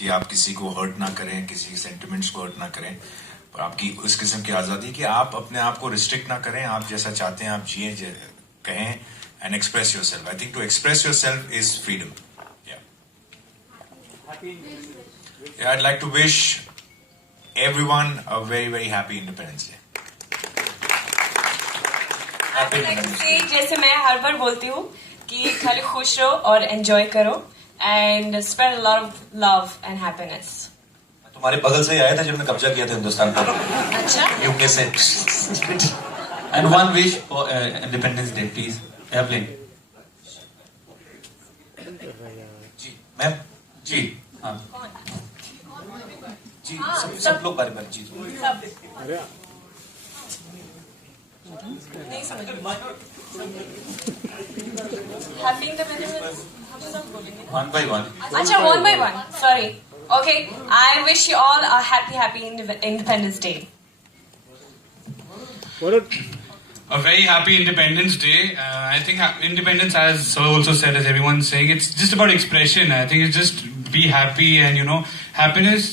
कि आप किसी को हर्ट ना करें, किसी सेंटिमेंट्स को हर्ट ना करें, पर आपकी उस किस्म की आज़ादी कि आप अपने आप को रिस्ट्रिक्ट ना करें, आप जैसा चाहते हैं आप जिए, कहें, and express yourself. I think to express yourself is freedom. Yeah, I'd like to wish everyone a very, very happy Independence Day. Happy Independence Day. जैसे मैं हर बार बोलती हूँ कि खाली खुश रहो और एंजॉय करो and spread a lot of love and happiness. तुम्हारे बगल से ही आया था जब ने कब्जा किया था हिंदुस्तान पर. अच्छा? यूके से. And one wish for Independence Day, please. Airplane. जी, मैम. जी. हाँ. जी, सब लोग बारी बारी. जी. नहीं समझ. Happy Independence. One by one. अच्छा, one by one. Sorry. Okay, I wish you all a happy Independence Day. A very happy Independence Day. I think independence, as Sir also said, as everyone's saying, it's just about expression. I think it's just be happy, and happiness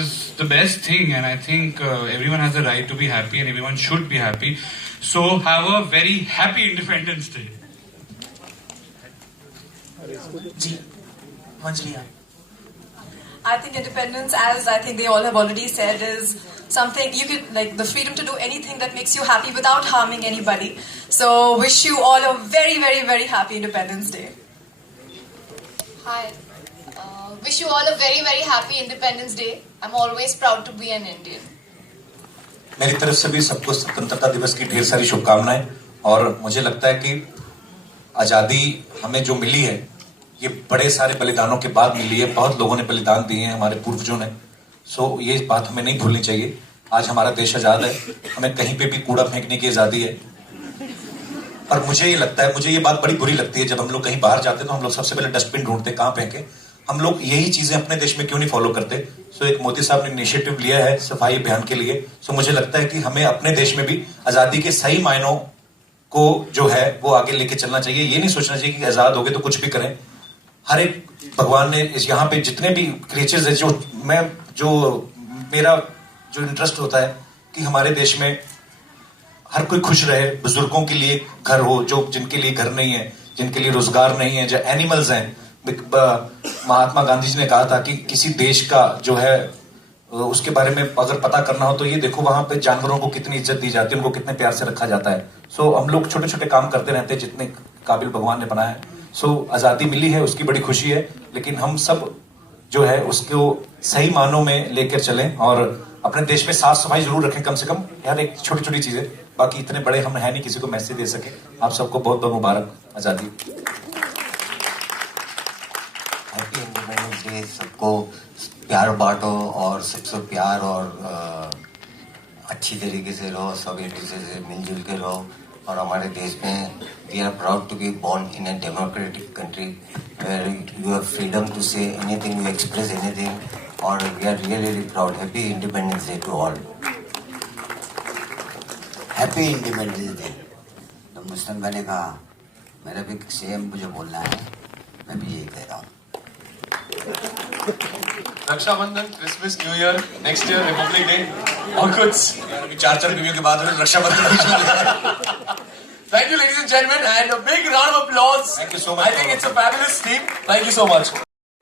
is the best thing, and I think everyone has the right to be happy, and everyone should be happy. So have a very happy Independence Day. Ji. मंजलिया. I think independence, as I think they all have already said, is something you could, like, the freedom to do anything that makes you happy without harming anybody. So wish you all a very, very, very happy Independence Day. Hi. Wish you all a very, very happy Independence Day. I'm always proud to be an Indian. मेरी तरफ से भी सबको स्वतंत्रता दिवस की ढेर सारी शुभकामनाएं. और मुझे लगता है कि आजादी हमें जो मिली है ये बड़े सारे बलिदानों के बाद मिली है. बहुत लोगों ने बलिदान दिए हैं हमारे पूर्वजों ने. सो ये बात हमें नहीं भूलनी चाहिए. आज हमारा देश आजाद है, हमें कहीं पे भी कूड़ा फेंकने की आजादी है. और मुझे ये लगता है, मुझे ये बात बड़ी बुरी लगती है जब हम लोग कहीं बाहर जाते हैं तो हम लोग सबसे पहले डस्टबिन ढूंढते, कहाँ फेंके. हम लोग यही चीजें अपने देश में क्यों नहीं फॉलो करते. सो एक मोदी साहब ने इनिशिएटिव लिया है सफाई अभियान के लिए. सो मुझे लगता है कि हमें अपने देश में भी आजादी के सही मायनों को जो है वो आगे लेके चलना चाहिए. ये नहीं सोचना चाहिए कि आजाद हो गए तो कुछ भी करें. हर एक भगवान ने यहाँ पे जितने भी क्रिएचर्स है, जो मेरा जो इंटरेस्ट होता है कि हमारे देश में हर कोई खुश रहे. बुजुर्गों के लिए घर हो, जो जिनके लिए घर नहीं है, जिनके लिए रोजगार नहीं है, जो एनिमल्स हैं. महात्मा गांधी जी ने कहा था कि किसी देश का जो है उसके बारे में अगर पता करना हो तो ये देखो वहां पे जानवरों को कितनी इज्जत दी जाती है, उनको कितने प्यार से रखा जाता है. सो हम लोग छोटे छोटे काम करते रहते हैं जितने काबिल भगवान ने बनाया है. सो आजादी मिली है उसकी बड़ी खुशी है, लेकिन हम सब जो है उसको सही मानों में लेकर चलें और अपने देश में साफ सफाई जरूर रखें. कम से कम यार एक छोटी छोटी चीजें. बाकी इतने बड़े हम है नहीं किसी को मैसेज दे सके. आप सबको बहुत बहुत मुबारक आजादी. Happy independence day. सबको प्यार बांटो और सबसे प्यार और अच्छी तरीके से रहो, सब एक दूसरे से मिलजुल के रहो. और हमारे देश में we are proud to be born in a democratic country where you have freedom to say anything, you express anything. और we are really proud. Happy independence day to all. Happy independence day. तो Muslim भाई ने कहा मेरा भी same मुझे बोलना है, मैं भी यही कह रहा हूँ. Rakshabandhan, Christmas, new year, next year republic day और कुछ 4 बीवियों के बाद Rakshabandhan. Thank you, ladies and gentlemen, and a big round of applause. Thank you so much. I think it's a fabulous team. Thank you so much.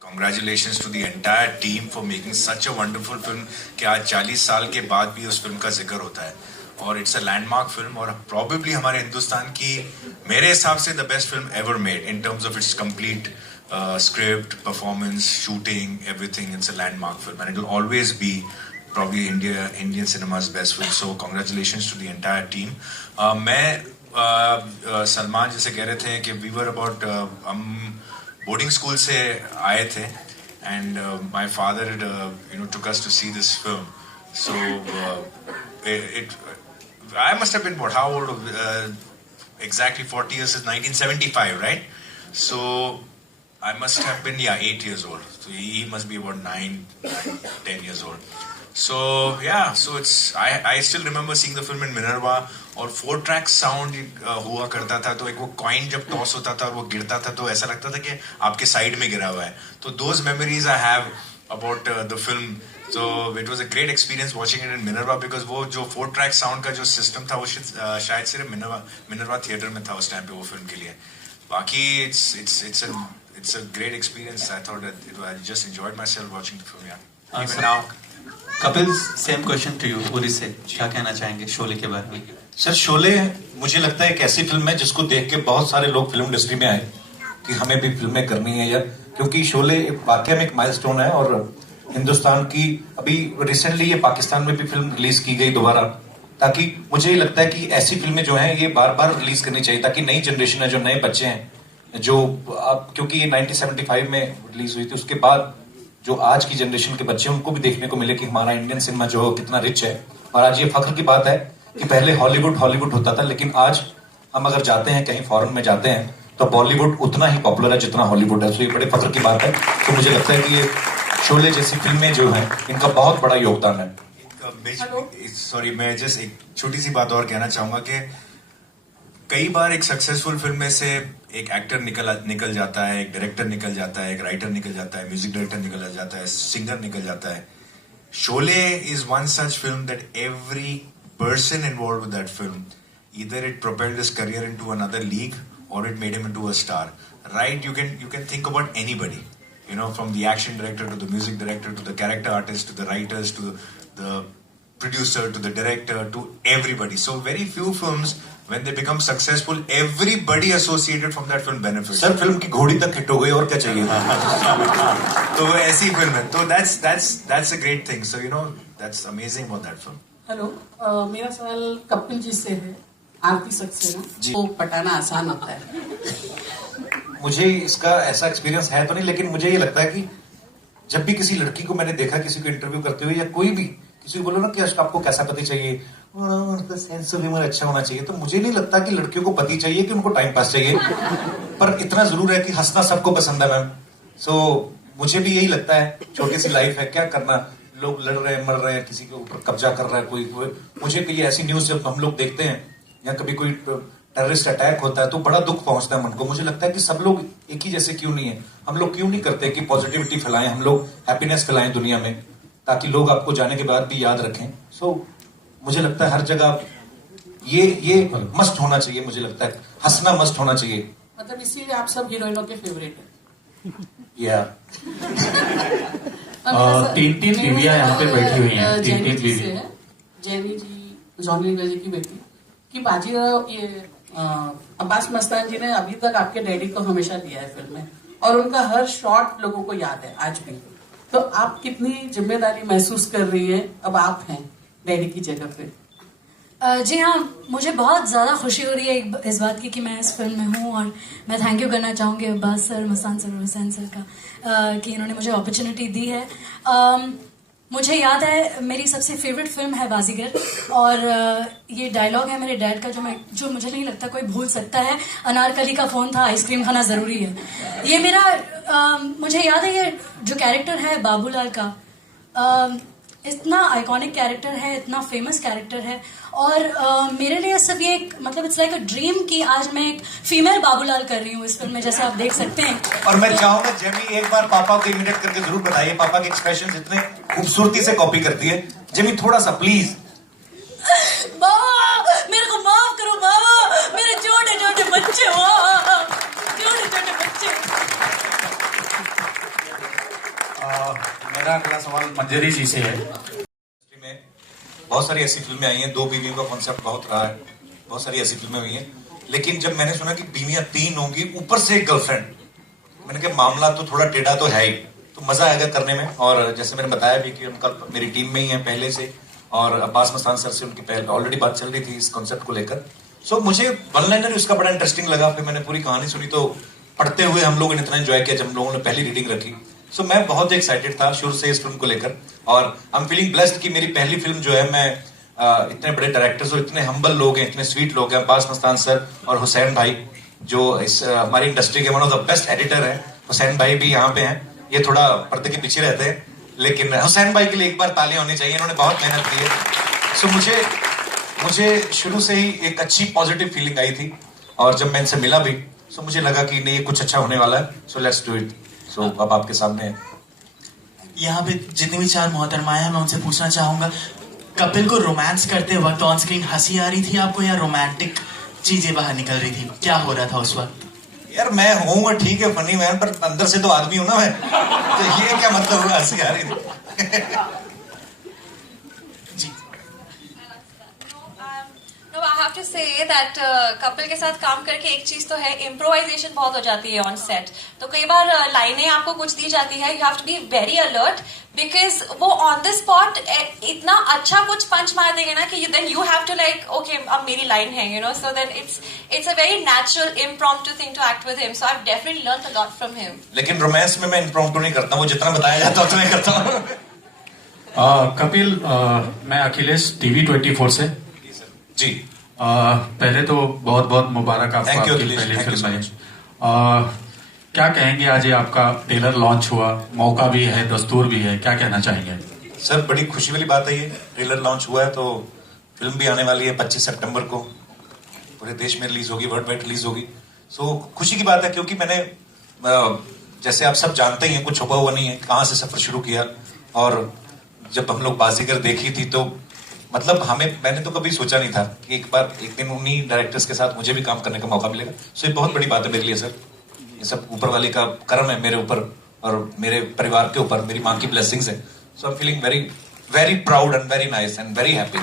Congratulations to the entire team for making such a wonderful film कि आज 40 साल के बाद भी उस film का जिक्र होता है. और इट्स अ लैंडमार्क फिल्म और प्रॉबेबली हमारे हिंदुस्तान की मेरे हिसाब से the best film ever made in terms of its complete script, performance, shooting, everything. It's a landmark film and it will always be probably Indian cinema's best film. So congratulations to the entire team. मैं सलमान जैसे कह रहे थे कि we were about हम boarding school से आए थे and my father took us to see this film. So I must have been how old? Exactly 40 years is 1975, right? So I must have been 8 years old. So he must be about 10 years old. So yeah, so I still remember seeing the film in Minerva और 4-track sound हुआ करता था. तो एक वो coin जब toss होता था और वो गिरता था तो ऐसा लगता था कि आपके side में गिरा हुआ है. तो those memories I have about the film. So it was a great experience watching it in Minerva because वो जो 4-track sound का जो system था वो शायद सिर्फ Minerva theater में था उस टाइम पे वो फिल्म के लिए. बाकी it's a great experience. I thought that I just enjoyed myself watching the film. Yeah. Even now. Kapil, same question to you. Uri से क्या कहना चाहेंगे शोले के बारे में? सर शोले मुझे लगता है एक ऐसी फिल्म है जिसको देख के बहुत सारे लोग फिल्म इंडस्ट्री में आए कि हमें भी फिल्में करनी है, या क्योंकि शोले वाकई में एक माइलस्टोन है और हिंदुस्तान की अभी रिसेंटली ये पाकिस्तान में भी फिल्म रिलीज की गई दोबारा, ताकि मुझे ये लगता है कि ऐसी फिल्में जो हैं ये बार बार रिलीज करनी चाहिए ताकि नई जनरेशन है, जो नए बच्चे हैं, जो अब क्योंकि ये 1975 में रिलीज हुई थी, उसके बाद जो आज की जनरेशन के बच्चे हैं उनको भी देखने को मिले कि हमारा इंडियन सिनेमा जो कितना रिच है. और आज ये फख्र की बात है कि पहले हॉलीवुड होता था, लेकिन आज हम अगर जाते हैं कहीं फॉरेन में जाते हैं तो बॉलीवुड उतना ही पॉपुलर है जितना हॉलीवुड है. तो ये बड़े फख्र की बात है. तो मुझे लगता है कि ये शोले जैसी फिल्में जो हैं इनका बहुत बड़ा योगदान है. सॉरी, मैं जस्ट एक छोटी सी बात और कहना चाहूंगा कि कई बार एक सक्सेसफुल फिल्म में से एक एक्टर निकल जाता है, एक डायरेक्टर निकल जाता है, एक राइटर निकल जाता है, म्यूजिक डायरेक्टर निकल जाता है, सिंगर निकल जाता है. Sholay is one such film that every person involved with that film, either it propelled his career into another league or it made him into a star. Right? You can think about anybody, you know, from the action director to the music director to the character artist to the writers to the producer to the director to everybody. So very few films when they become successful, everybody associated from that film benefits. Sir film की घोड़ी तक hit हो गई और क्या चाहिए. तो ऐसी फिल्म है. तो that's a great thing. So you know that's amazing about that film. Hello, मेरा सवाल कपिल जी से है. आरती सक्सेना को पटाना आसान होता है? मुझे इसका ऐसा एक्सपीरियंस है तो नहीं, लेकिन मुझे ये लगता है कि जब भी किसी लड़की को मैंने देखा किसी को इंटरव्यू करते हुए, या कोई भी किसी को बोलो ना कि आपको कैसा पति चाहिए, उनका सेंस ऑफ ह्यूमर अच्छा होना चाहिए, तो मुझे नहीं लगता कि लड़कियों को पति चाहिए कि उनको टाइम पास चाहिए. पर इतना जरूर है कि हंसना सबको पसंद है मैम. सो मुझे भी यही लगता है, छोटी सी लाइफ है, क्या करना, लोग लड़ रहे हैं, मर रहे हैं, किसी के ऊपर कब्जा कर रहा है कोई. मुझे भी ऐसी न्यूज जब हम लोग देखते हैं या कभी कोई टेररिस्ट अटैक होता है तो बड़ा दुख पहुंचता है मन को. मुझे लगता है कि सब लोग एक ही जैसे क्यों नहीं है. हम लोग क्यों नहीं करते कि पॉजिटिविटी फैलाएं, हम लोग हैप्पीनेस फैलाएं दुनिया में, ताकि लोग आपको जाने के बाद भी याद रखें. सो मुझे लगता है हर जगह ये मस्ट होना चाहिए. मुझे लगता है हंसना मस्ट होना चाहिए. मतलब इसीलिए आप सब हीरोइनों के फेवरेट है. या तीन बीवियां यहाँ पे बैठी हुई हैं. तीन बीवियां. जैनी जी, जॉनी जी की बेटी की बाजीराव, ये अब्बास मस्तान जी ने अभी तक आपके डैडी को हमेशा दिया है फिल्म में, और उनका हर शॉट लोगों को याद है आज भी. तो आप कितनी जिम्मेदारी महसूस कर रही हैं, अब आप हैं डैडी की जगह पे? जी हाँ, मुझे बहुत ज़्यादा खुशी हो रही है इस बात की कि मैं इस फिल्म में हूँ, और मैं थैंक यू करना चाहूँगी अब्बास सर, मस्तान सर और हुसैन सर का कि इन्होंने मुझे अपॉर्चुनिटी दी है. मुझे याद है मेरी सबसे फेवरेट फिल्म है बाजीगर, और ये डायलॉग है मेरे डैड का जो मुझे नहीं लगता कोई भूल सकता है. अनारकली का फ़ोन था, आइसक्रीम खाना ज़रूरी है. ये मेरा मुझे याद है, ये जो कैरेक्टर है बाबूलाल का, इतना आइकॉनिक कैरेक्टर है, इतना फेमस कैरेक्टर है, और मेरे लिए सब ये एक मतलब इट्स लाइक अ ड्रीम कि आज मैं एक फीमेल बाबूलाल कर रही हूँ इस फिल्म में, जैसे आप देख सकते हैं. और मैं चाहूंगा जेमी एक बार पापा को इमिटेट करके जरूर बताइए. पापा के एक्सप्रेशन इतने खूबसूरती से कॉपी करती है. जेमी थोड़ा सा प्लीज. बाबा मेरे को माफ करो बाबा, मेरे छोटे छोटे बच्चे हो, छोटे छोटे बच्चे. मेरा अगला सवाल मंजरी जी से है. बहुत सारी ऐसी फिल्में आई हैं, 2 बीवियों का कॉन्सेप्ट बहुत रहा है, बहुत सारी ऐसी फिल्में हुई हैं, लेकिन जब मैंने सुना कि बीवियां 3 होंगी ऊपर से एक गर्लफ्रेंड, मैंने कहा मामला तो थोड़ा टेढ़ा तो है ही, तो मजा आएगा करने में. और जैसे मैंने बताया भी कि उनका मेरी टीम में ही है पहले से, और अब्बास मस्तान सर से उनकी पहले ऑलरेडी बात चल रही थी इस कॉन्सेप्ट को लेकर. सो मुझे वन लाइनर उसका बड़ा इंटरेस्टिंग लगा. फिर मैंने पूरी कहानी सुनी तो पढ़ते हुए हम लोगों ने इतना एंजॉय किया जब हम लोगों ने पहली रीडिंग रखी. सो मैं बहुत एक्साइटेड था शुरू से इस फिल्म को लेकर, और आई एम फीलिंग ब्लेस्ड कि मेरी पहली फिल्म जो है, मैं इतने बड़े डायरेक्टर्स और इतने हम्बल लोग हैं, इतने स्वीट लोग हैं, अब्बास मस्तान सर और हुसैन भाई जो इस हमारी इंडस्ट्री के one of the best editor हैं. हुसैन भाई भी यहाँ पे हैं, ये थोड़ा पर्दे के पीछे रहते हैं, लेकिन हुसैन भाई के लिए एक बार तालियां होनी चाहिए, इन्होंने बहुत मेहनत की है. सो मुझे शुरू से ही एक अच्छी पॉजिटिव फीलिंग आई थी, और जब मैं इनसे मिला भी मुझे लगा कि नहीं, ये कुछ अच्छा होने वाला है. So let's do it. So अब आपके सामने है. यहाँ पे जितनी भी 4 मोहतरमाएं हैं मैं उनसे पूछना चाहूंगा, कपिल को रोमांस करते वक्त ऑन स्क्रीन हंसी आ रही थी आपको या रोमांटिक चीजें बाहर निकल रही थी? क्या हो रहा था उस वक्त? यार मैं हूँ ठीक है फनी मैन, पर अंदर से तो आदमी हूँ ना मैं, तो ये क्या मतलब हुआ हंसी आ रही थी? No, I have to say that Kapil के साथ काम करके एक चीज तो है, इम्प्रोवाइजेशन बहुत हो जाती है ऑन सेट. तो कई बार लाइनें आपको कुछ दी जाती है, you have to be very alert because वो ऑन द स्पॉट इतना अच्छा कुछ पंच मार देंगे ना कि then you have to like okay अब मेरी लाइन है, you know. So then it's a very natural impromptu thing to act with him. So I have definitely learned a lot from him. लेकिन romance में मैं impromptu नहीं करता, वो जितना बताया जाता है उतना ही करता हूँ. कपिल, मैं अखिलेश TV24 से. जी. पहले तो बहुत बहुत मुबारक आपको आपकी पहली फिल्म है. क्या कहेंगे, आज ये आपका ट्रेलर लॉन्च हुआ, मौका भी है, दस्तूर भी है, क्या कहना चाहेंगे? सर बड़ी खुशी वाली बात है, ये ट्रेलर लॉन्च हुआ है तो फिल्म भी आने वाली है 25 सितंबर को, पूरे देश में रिलीज होगी, वर्ल्ड वाइड रिलीज होगी. सो खुशी की बात है क्योंकि मैंने जैसे आप सब जानते ही हैं, कुछ छुपा हुआ नहीं है, कहाँ से सफर शुरू किया. और जब हम लोग बाजीगर देखी थी तो मतलब मैंने तो कभी सोचा नहीं था कि एक दिन उन्हीं डायरेक्टर्स के साथ मुझे भी काम करने का मौका मिलेगा. सो ये बहुत बड़ी बात है मेरे लिए सर. ये सब ऊपर वाले का करम है मेरे ऊपर और मेरे परिवार के ऊपर, मेरी माँ की ब्लेसिंग्स है. So I am feeling very very proud and very nice and very happy.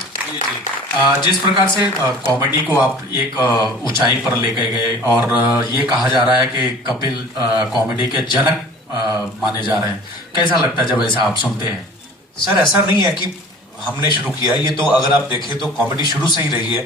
जिस प्रकार से कॉमेडी को आप एक ऊंचाई पर लेके गए और ये कहा जा रहा है कि कपिल कॉमेडी के जनक माने जा रहे हैं, कैसा लगता है जब ऐसा आप सुनते हैं? सर ऐसा नहीं है कि हमने शुरू किया, ये तो अगर आप देखें तो कॉमेडी शुरू से ही रही है.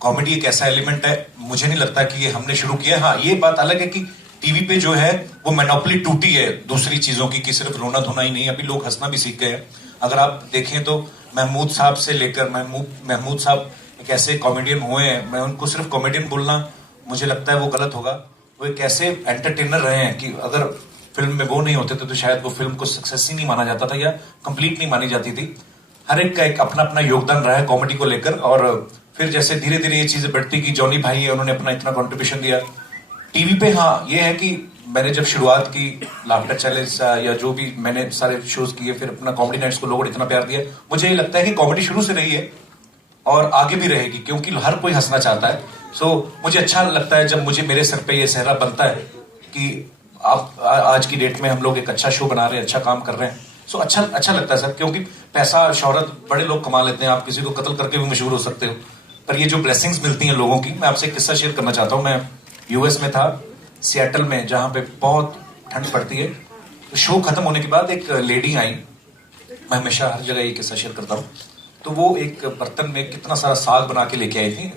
कॉमेडी एक ऐसा एलिमेंट है, मुझे नहीं लगता कि ये हमने शुरू किया. हाँ ये बात अलग है कि टीवी पे जो है वो मोनोपोली टूटी है दूसरी चीजों की, कि सिर्फ रोना धोना ही नहीं, अभी लोग हंसना भी सीख गए हैं. अगर आप देखें तो महमूद साहब से लेकर महमूद साहब एक ऐसे कॉमेडियन हुए हैं, मैं उनको सिर्फ कॉमेडियन बोलना मुझे लगता है वो गलत होगा. वो एक ऐसे एंटरटेनर रहे हैं कि अगर फिल्म में वो नहीं होते तो शायद वो फिल्म को सक्सेस ही नहीं माना जाता था या कंप्लीट नहीं मानी जाती थी. हर एक का एक अपना अपना योगदान रहा है कॉमेडी को लेकर. और फिर जैसे धीरे धीरे ये चीजें बढ़ती कि जॉनी भाई है, उन्होंने अपना इतना कंट्रीब्यूशन दिया टीवी पे. हाँ ये है कि मैंने जब शुरुआत की लाफ्टर चैलेंज या जो भी मैंने सारे शोज किए, फिर अपना कॉमेडी नाइट्स को लोगों ने इतना प्यार दिया. मुझे ये लगता है कि कॉमेडी शुरू से रही है और आगे भी रहेगी क्योंकि हर कोई हंसना चाहता है. सो मुझे अच्छा लगता है जब मुझे मेरे सर पे ये सहरा बनता है कि आप आज की डेट में हम लोग एक अच्छा शो बना रहे हैं, अच्छा काम कर रहे हैं. सो अच्छा लगता है सर, क्योंकि पैसा शोहरत बड़े लोग कमा लेते हैं, आप किसी को कत्ल करके भी मशहूर हो सकते हो, पर ये जो ब्लेसिंग्स मिलती हैं लोगों की. मैं आपसे एक किस्सा शेयर करना चाहता हूँ. मैं यूएस में था, सिएटल में, जहाँ पे बहुत ठंड पड़ती है. तो शो खत्म होने के बाद एक लेडी आई, मैं हमेशा हर जगह ये किस्सा शेयर करता हूँ. तो वो एक बर्तन में कितना सारा साग बना के लेके आई थी.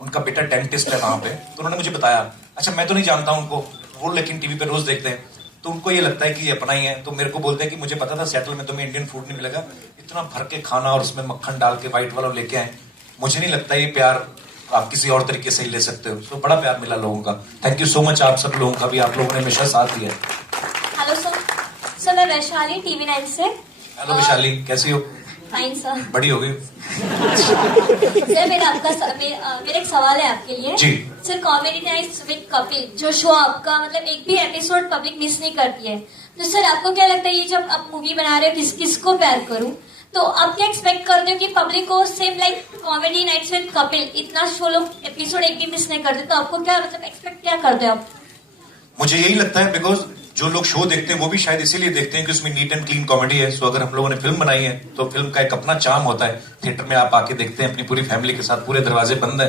उनका बेटा डेंटिस्ट है वहां पे, तो उन्होंने मुझे बताया. अच्छा मैं तो नहीं जानता उनको, वो लेकिन टीवी पे रोज देखते हैं, तो उनको ये लगता है कि ये अपना ही है. तो मेरे को बोलते हैं कि मुझे पता था सिएटल में तुम्हें इंडियन फूड नहीं मिलेगा, इतना भर के खाना और उसमें मक्खन डाल के व्हाइट वाला लेके आए. मुझे नहीं लगता ये प्यार आप किसी और तरीके से ही ले सकते हो. तो बड़ा प्यार मिला लोगों का. थैंक यू सो मच आप सब लोगों का भी, आप लोगों ने हमेशा साथ दिया. हेलो सर, मैं वैशाली TV9 से. हेलो वैशाली, कैसी हो? Fine sir. बड़ी हो गई सर. मेरा एक सवाल है आपके लिए जी. Sir, comedy nights with Kapil जो शो आपका, मतलब एक भी एपिसोड पब्लिक मिस नहीं करती है, तो सर आपको क्या लगता है ये जब आप मूवी बना रहे हो किसको प्यार करूं, तो आप क्या एक्सपेक्ट करते हो कि पब्लिक को same like comedy nights with Kapil इतना शो लोग एपिसोड एक भी मिस नहीं करते, तो आपको क्या मतलब एक्सपेक्ट क्या करते हो आप? मुझे यही लगता है बिकॉज जो लोग शो देखते हैं वो भी शायद इसीलिए देखते हैं कि उसमें नीट एंड क्लीन कॉमेडी है. सो अगर हम लोगों ने फिल्म बनाई है तो फिल्म का एक अपना चार्म होता है. थिएटर में आप आके देखते हैं अपनी पूरी फैमिली के साथ, पूरे दरवाजे बंद है,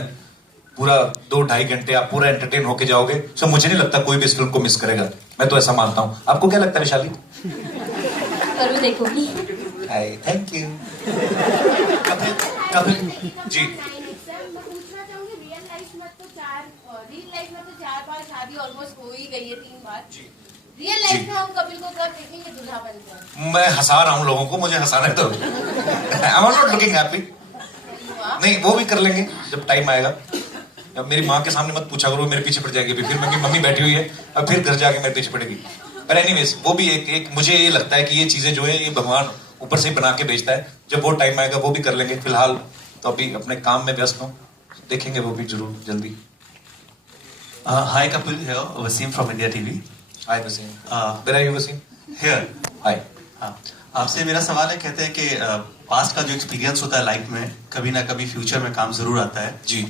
पूरा 2-2.5 घंटे आप पूरा एंटरटेन होके जाओगे. सो मुझे नहीं लगता कोई भी इस फिल्म को मिस करेगा, मैं तो ऐसा मानता हूँ. आपको क्या लगता है वैशाली? जरूर देखूंगी. Thank you. कपिल जी. शादी ऑलमोस्ट हो ही गई है 3 बार. रियल लाइफ में हम कपिल को कब देखेंगे दूल्हा बनकर? मैं हंसा रहा हूँ लोगों को, मुझे हंसाने दो. I am not looking happy. नहीं वो भी कर लेंगे जब टाइम आएगा. अब मेरी माँ के सामने मत पूछा करो, मेरे पीछे पड़ जाएगी. फिर मेरी मम्मी बैठी हुई है, अब फिर घर जाके मेरे पीछे पड़ेगी. पर एनीवेज वो भी एक मुझे ये लगता है कि ये चीजें जो है ये भगवान ऊपर से बना के भेजता है. जब वो टाइम आएगा वो भी कर लेंगे. फिलहाल तो अभी अपने काम में व्यस्त हूँ, देखेंगे वो भी जरूर जल्दी. Hi Kapil here, Wasim from India TV. Hi Wasim. Where are you Wasim? Here hi. हाँ, आपसे मेरा सवाल है, कहते हैं कि पास्ट का जो एक्सपीरियंस होता है लाइफ में, कभी ना कभी फ्यूचर में काम जरूर आता है जी।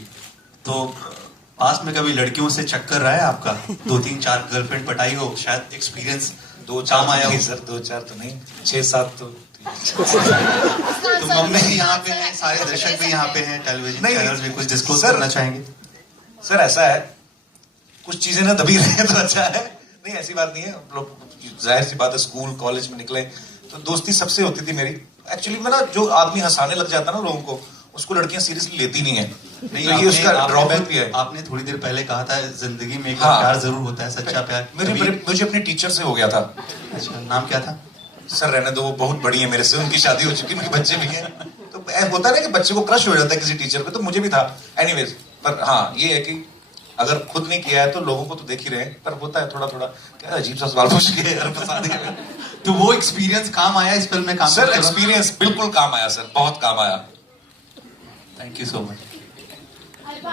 तो पास्ट में कभी लड़कियों से चक्कर रहा है आपका? 2-3-4 गर्लफ्रेंड पटाई हो, शायद एक्सपीरियंस 2-4 आया हो? सर, 2-4 तो नहीं, 6-7 तो। तो मम्मी भी यहाँ पे हैं, सारे दर्शक भी यहाँ पे हैं, टेलीविजन चैनल्स भी कुछ डिस्क्लोज करना चाहेंगे? सर ऐसा है, कुछ चीजें ना दबी रहे तो अच्छा है। नहीं ऐसी बात नहीं है, हम लोग जाहिर सी बात है स्कूल कॉलेज में निकले तो दोस्ती सबसे होती थी मेरी। एक्चुअली में ना जो आदमी हंसाने लग जाता है ना लोगों को, उसको लड़कियां सीरियसली लेती नहीं है। नहीं, तो ये उसका ड्रॉबैक भी है। आपने थोड़ी देर पहले कहा था जिंदगी में एक बार प्यार जरूर होता है, सच्चा प्यार। मुझे अपनी टीचर से हो गया था। अच्छा, नाम क्या था? सर रहने दो, वो बहुत बड़ी है मेरे से, उनकी शादी हो चुकी है, उनके बच्चे भी हैं। तो होता है ना कि बच्चे को क्रश हो जाता है किसी टीचर पे, तो मुझे भी था। एनीवेज, पर हाँ ये है कि अगर खुद नहीं किया है तो लोगों को तो देख ही रहे हैं, पर होता है थोड़ा थोड़ा। क्या अजीब सा सवाल पूछ लिया यार, फंसा दिया। तो वो एक्सपीरियंस काम आया इस फिल्म में काम? सर एक्सपीरियंस बिल्कुल काम आया सर, बहुत काम आया। Thank you so much.